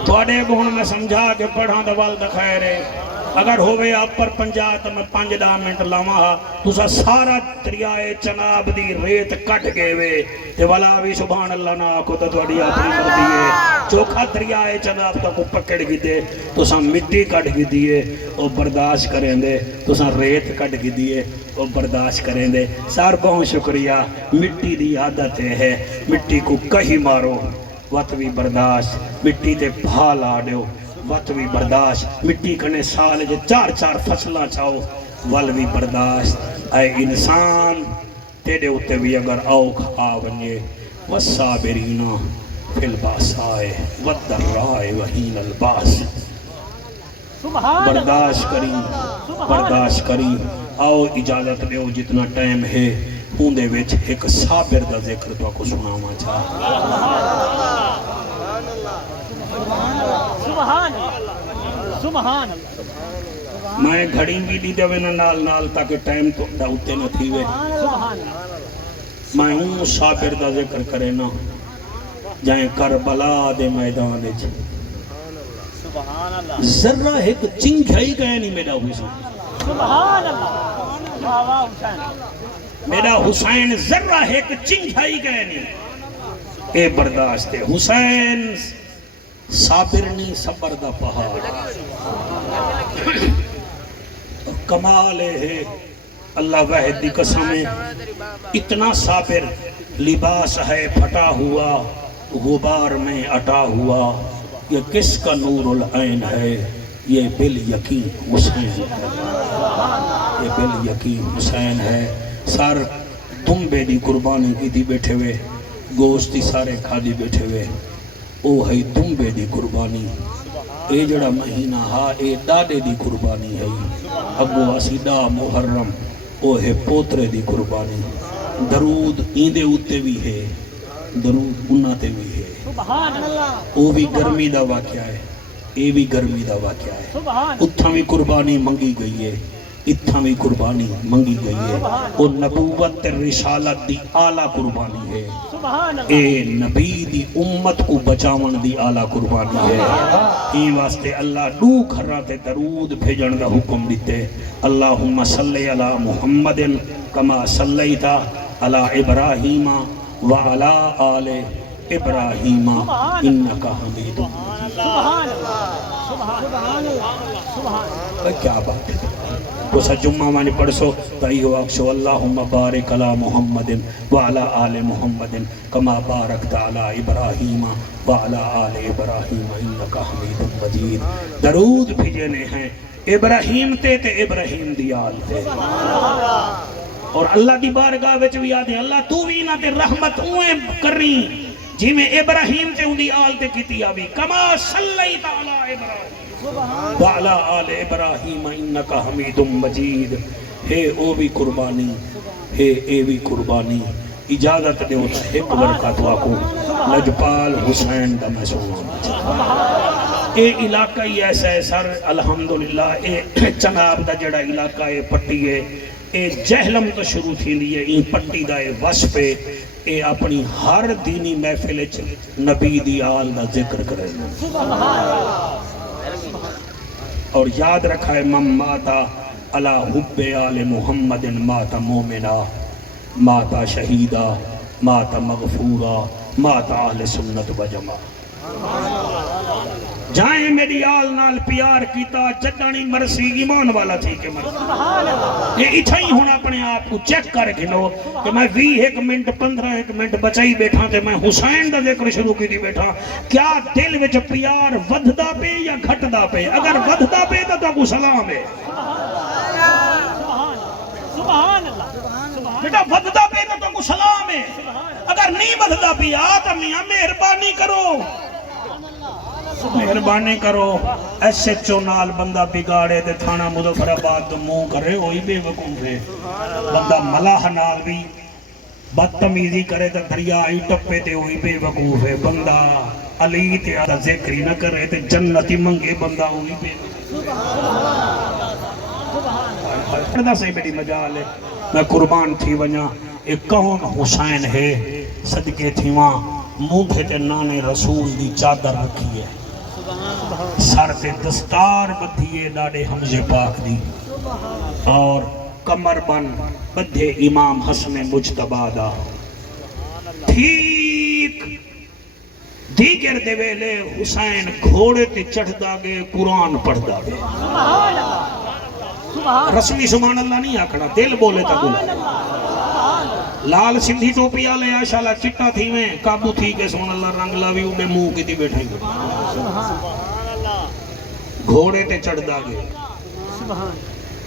تھوڑے گھون میں سمجھا کے پڑھاں دوال دکھائے رہے اگر ہوئے آپ پر پنجا تو میں 5-10 منٹ لاؤں تُسا سارا دریائے چناب دی ریت کٹ گئے وے تے والا بھی سبحان اللہ نہ آکو تو تھوڑی اپنی کر دیئے چوکھا دریائے چناب تک پکڑ گی دے تُسا مٹی کٹ گی دیئے وہ برداشت کریں دے تُسا ریت کٹ گی دیئے وہ برداشت کریں دے. سار بہت شکریہ. مٹی دی عادت ہے مٹی کو کہیں مارو وقت بھی برداشت مٹی تے بھال آڈیو وقت بھی برداشت مٹی کنے سال جے 4 فصلہ چاہو ول بھی برداشت. اے انسان تیرے ہوتے بھی اگر اوکھ آونیے والصابرین فی الباسائے والضراء وحین الباس برداشت کری. آؤ اجازت دیو جتنا ٹائم ہے ہوندے وچ ایک صابر دا ذکر تو کو سناما چاہ. میں گھڑی بھی دی دے نال نال تاکہ ٹائم تو ڈاؤتے نہ تھی وے. میں ہوں صابر دا ذکر کرے نا جائیں کربلا دے میدان دے ذرہ ایک چنگھائی گئے نہیں میرا حسین. میرا حسین ذرہ ایک چنگھائی گئے نہیں اے برداشت ہے. حسین صابر نہیں صبر دا پہاڑ کمال ہے اللہ واحد دی قسم ہے. اتنا صابر لباس ہے پھٹا ہوا غبار میں اٹا ہوا یہ کس کا نور العین ہے یہ بال یقین حسین ہے. یہ بال یقین حسین ہے. سار دمبے دی قربانی کی دی بیٹھے ہوئے گوشتی سارے کھا دی بیٹھے ہوئے او ہے دمبے دی قربانی اے جڑا مہینہ ہا اے ڈاڈے دی قربانی ہے اگو اسی ڈا محرم او ہے پوترے دی قربانی درود ایندے اوتے بھی ہے درود انہاں تے بھی ہے سبحان اللہ او بھی گرمی دا واقعہ ہے اے بھی گرمی دا واقعہ ہے اتھاں بھی قربانی منگی گئی ہے اتھاں بھی قربانی منگی گئی ہے او نبوت تے رسالت دی اعلیٰ قربانی ہے اے نبی دی امت کو بچاون دی اعلیٰ قربانی ہے این واسطے اللہ دو گھراتے درود بھیجن دا حکم دیتے اللہم صلی علی محمد کما صلیت علی ابراہیم وعلی آل ابراہیم انکا حمید سبحان اللہ سبحان اللہ کیا بات ہے کوسا جمعہ مانی پڑھ سو تائیو اکشو اللہم بارک علی محمد وعلی آل محمد کما بارکت علی ابراہیم وعلی آل ابراہیم انکا حمید مجید درود بھیجنے ہیں ابراہیم تے ابراہیم دی آل تے اور اللہ دی بارگاہ وچ بھی آدھے اللہ تو بھی نہ تے رحمت ہوئے کری جی میں ابراہیم تے اندی آل تے کیتی آبی کما صلیت علی ابراہیم وعلا آل ابراہیم انکا حمید مجید ہے او بھی قربانی ہے اے بھی قربانی اجازت دے ہوتا ہے برکات واقو لجپال حسین دا محسوس اے علاقہ ہی ایسا ہے سر الحمدللہ اے چناب دا جڑا علاقہ ہے پٹی ہے اے جہلم تو شروع تھی لیے این پٹی دا اے وصف ہے اے اپنی ہر دینی محفل نبی دی آل دا ذکر کرے اور یاد رکھا ہے من ماتا علی حب آل محمد ماتا مومنا ماتا شہیدہ ماتا مغفورا ماتا اہل سنت و جماع جائیں میری آل نال پیار کیتا جدانی مرسی ایمان والا تھی کہ مرسی یہ اتھا ہی ہونا اپنے آپ کو چیک کر گھنو کہ میں 20 منٹ 15 منٹ بچائی بیٹھا تھے میں حسین دا ذکر شروع کی دی بیٹھا کیا دل وچ پیار ودھدا پہ یا گھٹدا پہ اگر ودھدا پہ تو کو سلام ہے سبحان اللہ بیٹا ودھدا پہ تو کو سلام ہے اگر نہیں ودھدا پہ تو میاں مہربانی کرو مہربانی کرو ایسے چونال بندہ بگاڑے دے تھانا مظفر آباد تو منہ کرے وہی بے وقوف ہے بندہ ملاح نال بھی بدتمیزی کرے تو دریائی ٹپے تے وہی بے وقوف ہے بندہ علی تے آدھا ذکری نہ کرے تے جنتی منگے بندہ وہی بے وقوف سے میری مجال ہے میں قربان تھی ونیا ایک کون حسین ہے صدقے تھی وہاں منہ تے نانے رسول دی چادر رکھی ہے سر تے دستار بدھیے لاڑے حمزے پاک دی اور کمر بن بدھے امام حسن مجتبی دا ٹھیک دیگر دے ویلے حسین گھوڑے تے چڑھ دا گے قرآن پڑھ دا گے رسمی سبحان اللہ نہیں آکھنا دل بولے تا بولے لال سندھی ٹوپی آلے آشاءاللہ چٹا تھی میں قابو تھی کہ سبحان اللہ رنگ لاوی انہیں منہ کی تھی بیٹھیں گے گھوڑے تے چڑھ دا گے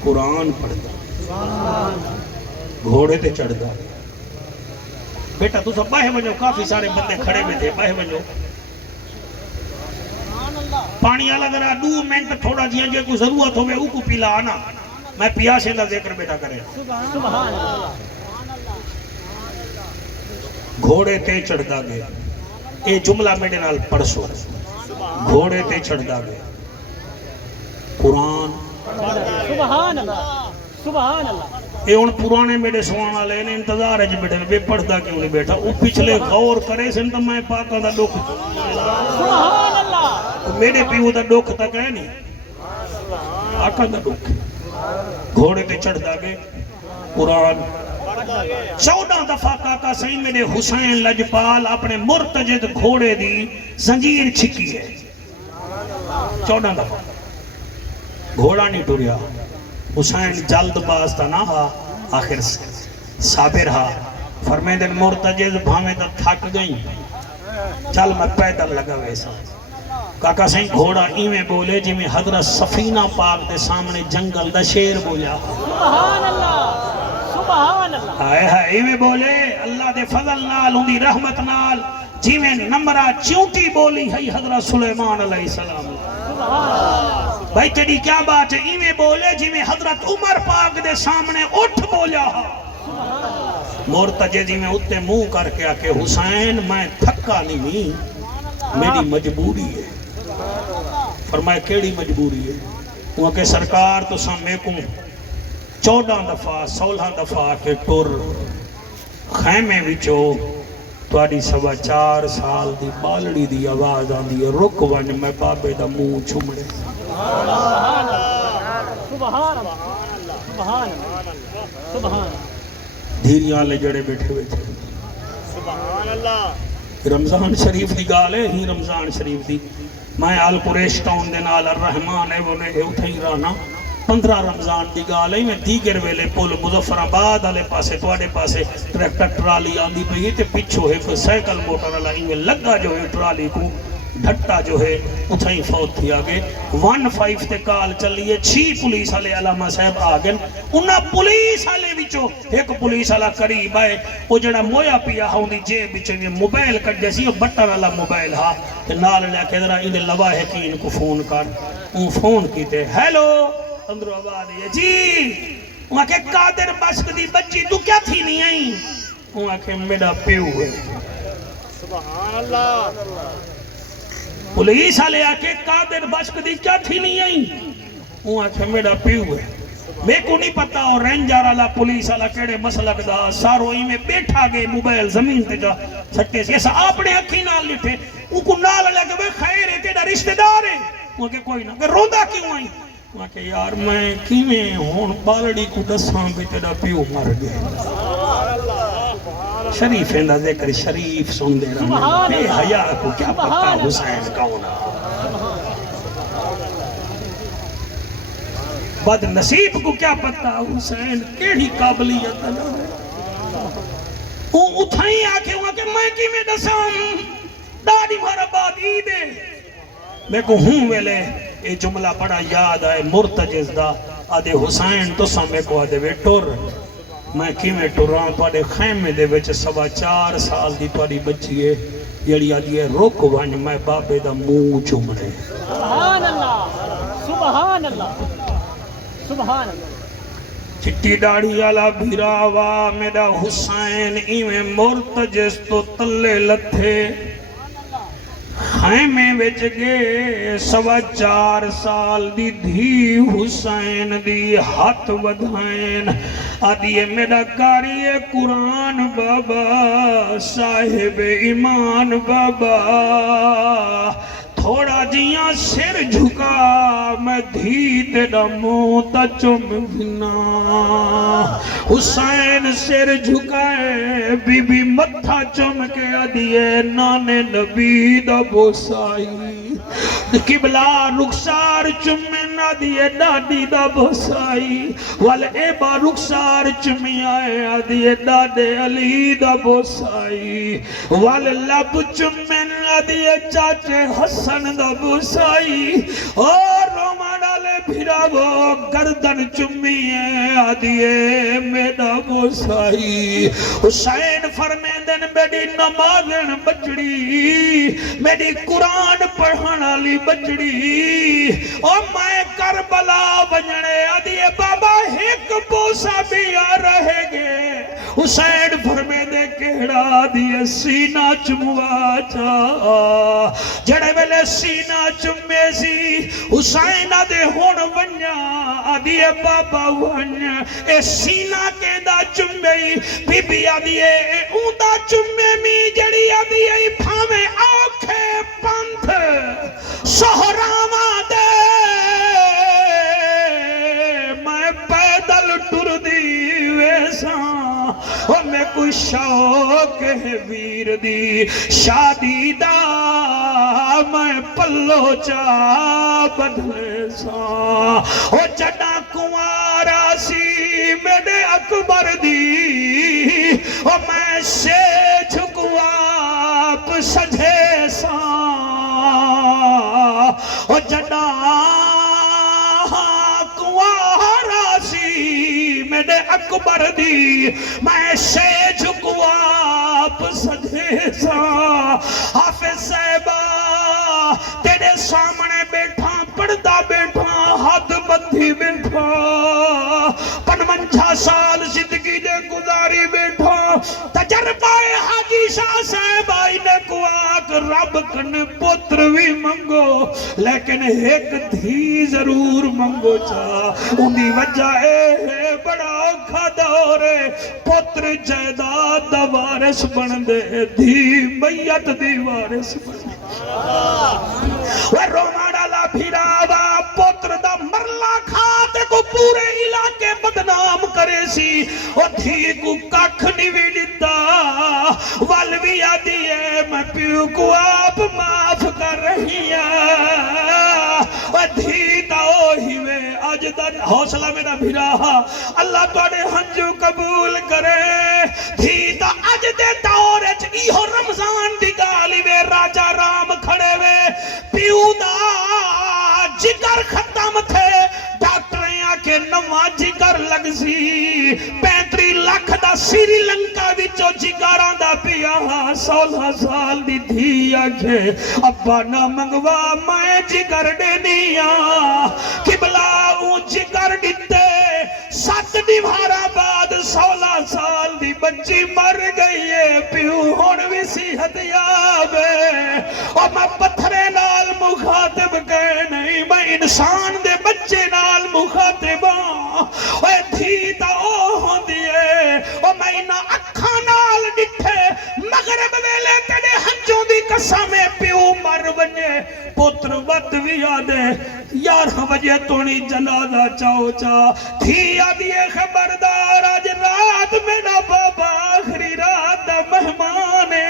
قرآن پڑھ دا گھوڑے تے چڑھ دا گے بیٹا تو سب باہے بنجو کافی سارے بندے کھڑے میں تھے باہے بنجو پانی آلہ ذرا 2 منٹ تھوڑا جیاں جے کوئی ضرورت ہوئے او کو پیلا آنا میں پیاسے دا ذکر بیٹا کرے سبحان اللہ گھوڑے تے چڑھ دا گے اے جملہ میرے نال پڑھسو گھوڑے تے چڑھ دا گے قرآن سبحان اللہ سبحان اللہ اے ان پرانے میرے سوانا لے نے انتظار ہے جی بیٹھے بے پڑھدا کیوں نہیں بیٹھا وہ پچھلے غور کرے سن تو میں پاکا دا دکھ سبحان اللہ میرے پیو دا دکھ تک ہے نہیں آقا دا دکھ گھوڑے تے چڑھ دا گے قرآن 14 دفعہ کاکا صحیح میرے حسین لجپال اپنے مرتجد گھوڑے دی زنجیر چھکی ہے 14 دفعہ گھوڑا نہیں ٹوریا حسین جلد باز تا نہ ہا آخر صابر ہا فرمائے دن مرتجد بھامے تا تھک گئی چل میں پیدل لگا ویسا کاکا صحیح گھوڑا ایمیں بولے جی میں حضرت سفینہ پاک دے سامنے جنگل دا شیر بولیا سبحان اللہ سبحان اللہ آئے ہاں ایمیں بولے اللہ دے فضل نال ان دی رحمت نال جی میں نمرہ چونٹی بولی ہے حضرت سلیمان علیہ السلام بھائی تیری کیا بات ہے ایویں بولے جی میں حضرت عمر پاک دے سامنے اٹھ بولا مرتجے جی میں اتے منہ کر کے آکے حسین میں تھکا نہیں میری مجبوری ہے فرمائے کیڑی مجبوری ہے وہ کہ سرکار تو سامنے کو 14 دفعہ 16 دفعہ کے ٹر خیمے وچو تواڈی 4.25 سال دی بالڑی دی آواز آندی ہے رک ون میں بابے دا منہ چھمڑے دھیریاں لے جڑے بیٹھے ہوئے تھے رمضان شریف دی گال ہے ہی رمضان شریف دی میں آل قریش ٹاؤن دے نال الرحمن ہے وہ نے اتھے ہی رہنا 15 رمضان دی گال ہے میں دیگر ویلے پول مظفر آباد والے پاسے تواڈے پاسے ٹریکٹر ٹرالی آندی پئی تے پیچھے ہے کوئی سائیکل موٹر والا ایویں لگا جو ہے ٹرالی کو ڈھٹا جو ہے اتھا ہی فوت تھی آگے 15 تے کال چلیے 6 پولیس والے علامہ صاحب آگئے انہاں پولیس والے وچوں ایک پولیس والا قریب آئے وہ جڑا مویا پیا ہوندی جیب وچ موبائل کڈے سی بٹن والا موبائل ہا تے نال لے کے ذرا ان لواحقین کو فون کر اون فون کیتے ہیلو اندروں آواز ہے جی وہاں کہ قادر بشک دی بچی تو کیا تھی نہیں آئی وہاں کہ میرا پیو ہے سبحان اللہ پولیس والے آکے قادر بشک دی کیا تھی نہیں آئی وہاں کہ میرا پیو ہے میں کو نہیں پتا اور رینجر والا پولیس والا کیڑے مسلک دا سارو ہی میں بیٹھا گئے موبائل زمین تے جا سٹے سی ایسا اپنے اکھی نال لٹھے ان کو نال لگے بے خیر ہے تیرا رشتہ دار ہے وہ کہ کوئی نہ کہ روندا کیوں آئی وہ کہ یار میں کیویں ہون بالڑی کو دساں بھی تیرا پیو مر گیا شریف دا ذکر شریف سن دے رہا بے حیا کو کیا پتا حسین کون بد نصیب کو کیا پتا حسین کیڑی قابلیت وہ اتھائی آکے وہاں کہ میں کی میں دساں دادی مارا بات عید ہے میں کو ہوں ویلے یہ جملہ بڑا یاد آئے مرتجز دا آدھے حسین تو سامنے کو آدھے وے ٹور میں کی میں ٹوران تو آدھے خیمے دے وچ 4.25 سال دی تواڈی بچی ہے جڑی آدھی ہے رک ون میں بابے دا منہ چومڑے سبحان اللہ سبحان اللہ سبحان اللہ چٹی ڈاڑی والا بھیراوا میرا حسین ایویں مرتجز تو تلے لتھے خیمے وچ گئے 4.25 سال دی دھی حسین دی ہاتھ ودھائن آدھی میرا کاری قرآن بابا صاحب ایمان بابا تھوڑا جیاں سر جھکا میں دھی تیرا موتا چمنا حسین سر جھکائے بی بی متھا چم کے آدھیے نانے نبی دا بوسائی قبلہ رخسار چمن آدھیے ڈاڈی دا بوسائی والے ایبا رخسار چمی آئے آدھیے ڈاڈے علی دا بوسائی والے لب چمن آدھیے چاچے حسن دا بوسائی اور روما ڈالے بھیرا وہ گردن چمی ہے آدھیے میرا بوسائی حسین فرمیندن میری نمازن بچڑی میری قرآن پڑھانا لی بچڑی اور میں کربلا بجنے آدھیے بابا ایک بوسا بھی آ رہے گے حسین فرمیندے کہڑا آدھیے سینہ چموا چا جڑے ویلے سینہ چمے سی حسین آدھے ہون ونیا آدھیے بابا ونیا اے سینہ کے دا چمے بی بی آدھیے اون دا چمے می جڑی آدھیے پھامے آنکھے پنتھ سہراما دے میں پیدل ٹر دی ویساں اور میں کوئی شوق ہے ویر دی شادی دا میں پلو چا بدلے ساں اور جڑا کنوارا سی میرے اکبر دی اور میں سے جھکوا سجھے ساں اور جڑا کنوارا سی میرے اکبر دی میں سے جھکوا سجھے ساں حافظ صاحبہ تیرے سامنے بیٹھا پڑھتا بیٹھا حد بندھی بیٹھا 55 سال زندگی دے گزاری بیٹھا تجربہ حاجی شاہ صاحب آئی نے کو آگ رب کن پتر بھی منگو لیکن ایک دھی ضرور منگو چاہ انہی وجہ ہے بڑا اوکھا دور پتر جائیداد دا وارث بن دے دھی میت دی وارث بن دے وہ رومانا لا پھراوا پتر دا مرلا کھاتے کو پورے علاقے بدنام کرے سی اور دھی کو ککھ نہیں بھی دیتا والوی آدھی ہے میں پیو کو آپ معاف کر رہی ہے اور دھی داؤ ہی میں آج دا حوصلہ میرا بھی رہا اللہ توڑے ہنجو قبول کرے دھی دا آج دے دورے چیہو رمضان دی گالی وے راجہ رام کھڑے وے پیو دا جگر ختم تھے ڈاکٹریں آکے نواں جگر لگ سی 35 لاکھ دا سری لنکا وچو جگراں دا پیا 16 سال دی دھی آکے ابا نہ منگوا میں جگر دینیا قبلہ اون جگر دیتے 7 دیوارہ بعد 16 سال دی بچی مر گئی ہے پیو ہون بھی صحت یاب ہے اور میں پتھرے نال مخاطب کہے نہیں میں انسان دے بچے نال مخاطب اور دھی تا او ہوں دیئے اور میں انہا اکھا نال ڈٹھے مغرب ویلے تیرے ہنجوں دی قسم پیو مر بنے پتر وقت بھی آدھے 11 بجے تونی جنازہ چاہو چاہ تھی آدھیے خبردار آج رات میرا بابا آخری رات دا مہمانے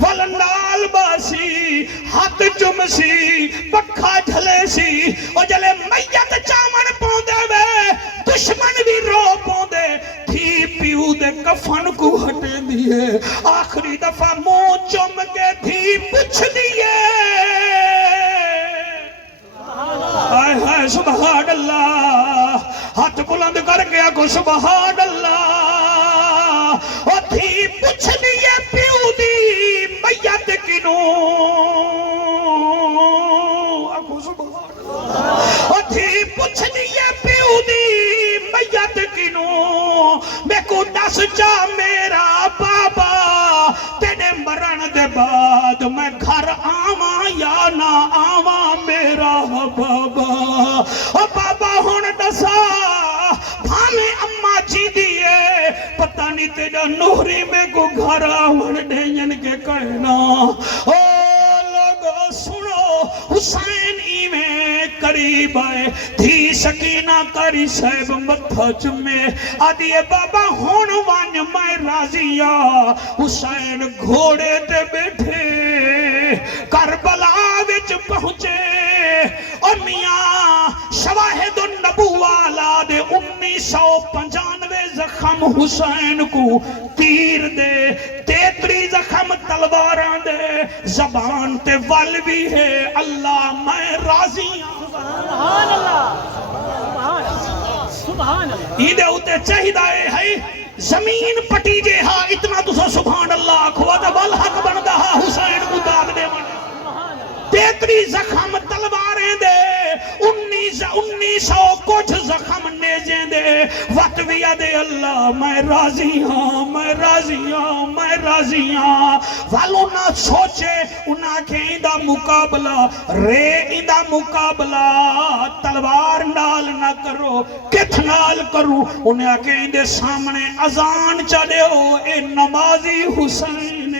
والنال باسی ہاتھ چمسی پکھا جھلے سی اور جلے میت چامن پوندے وے دشمن بھی رو پوندے تھی پیو دے کفن کو ہٹے دیئے آخری دفعہ منہ چم کے تھی پوچھ دیئے آئے ہائے سبحان اللہ ہاتھ بلند کر گیا کو سبحان اللہ اور تھی پوچھ دیئے پیو دی میت کنوں آگو سبحان اللہ اور تھی پوچھ دیئے پیو دی میت کنوں میں کو دس جا میرا بابا تینے مرن دے بعد میں گھر آواں یا نہ آواں میرا بابا اور بابا ہون دسا بھامے اماں جی دیئے پتہ نہیں تیجا نوری میں کو گھر آوڑ دین کے کہنا او لوگو سنو حسین ایویں قریب آئے تھی سکینہ کری صاحب متھا چمے آدھیے بابا ہون وان میں راضیہ حسین گھوڑے تے بیٹھے کربلا وچ پہنچے اور میاں شواہد النبوالہ دے 1995 زخم حسین کو تیر دے 33 زخم تلواران دے زبان تے ول بھی ہے اللہ میں راضی سبحان اللہ سبحان اللہ ایدے ہوتے چاہیدہ ہے زمین پٹی جے ہاں اتنا تو سبحان اللہ کھوا دا والحق بندہ ہاں حسین کو داغ دے من 33 زخم تلواریں دے 1900 کچھ زخم نیجیں دے وقت بھی دے اللہ میں راضی ہاں میں راضی ہاں میں راضی ہاں والو نہ سوچے انہاں کے اندہ مقابلہ رے اندہ مقابلہ تلوار نال نہ کرو کتھ نال کرو انہاں کے اندے سامنے اذان چلے ہو اے نمازی حسین